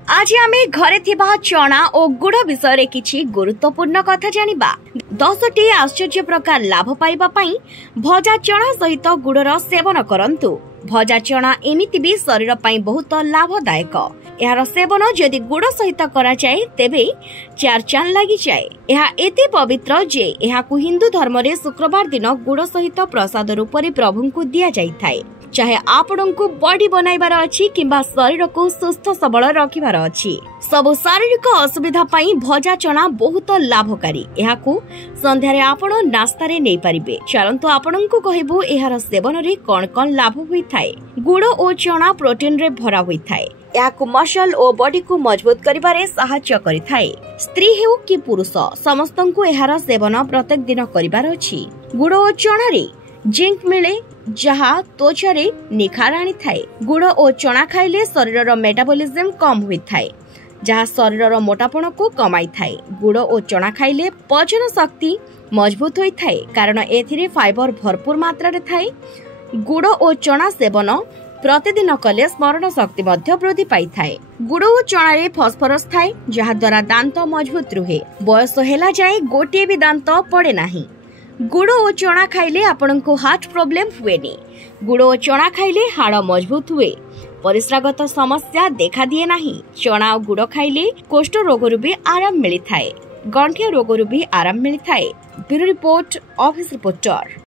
आज आमे घरे थिबा चना और गुड़ विषय किछि गुरुत्वपूर्ण कथा जानिबा। 10टी आश्चर्य प्रकार लाभ पाइबा पई भजा चना सहित गुड़र सेवन करंतु। भजा चना एमिति भी शरीर पई बहुत लाभदायक। यार सेवन जदि गुड़ सहित करा जाए तेबे चार चांद लागि जाए। यह एते पवित्र जे एहाकु हिंदू धर्म रे शुक्रवार दिन गुड़ सहित प्रसाद रूप रे प्रभु को दिया जाइथाय। चाहे आपणको बॉडी बनाइबार अछि किंबा शरीर को सुस्थ सबल रखिबार अछि, सब शारीरिक असुविधा पई भजा चना बहुत लाभकारी। एहाकु संध्यारे आपण नास्ता रे नै परिबे। चलंतु आपणको कहबो एहार सेवन रे कोन कोन लाभ होइथाय। गुड़ और चना प्रोटीन रे भरा होइथाय। याकु मसल और बॉडी को मजबूत करिबारे सहायता करिथाय। स्त्री हेउ कि पुरुष समस्तंकु एहार सेवन प्रत्येक दिन करिबार अछि। गुड़ और चना रे जिंक मिले जहा त्वचा रे निखार आनी थाए। गुड़ और चना खाइले शरीर मेटाबॉलिज्म कम हुई थाए, जहा शरीर मोटापण को कमाई थाए। गुड़ और चना खाइले पचन शक्ति मजबूत होई थाए, कारण एथिरे फाइबर भरपूर मात्रा रे थाए। गुड़ और चना सेवन प्रतिदिन कले स्मरण शक्ति मध्य वृद्धि पाई थाए। गुड़ और चना रे फॉस्फोरस थाए, जहा द्वारा दांत मजबूत रुहे। बयस हेला जाए गोटे भी दांत पड़े नाही। गुड़ और चना खाइले आपनको हार्ट प्रॉब्लम हुएनी। गुड़ और चना खाइले हाड़ मजबूत हुए। परिस्रागत समस्या देखा दिए नाही। चना और गुड़ खाइले कोष्ठ रोगरु भी आराम मिली थाए। गंठिया रोगरु भी आराम मिली थाए। Bureau report, office reporter.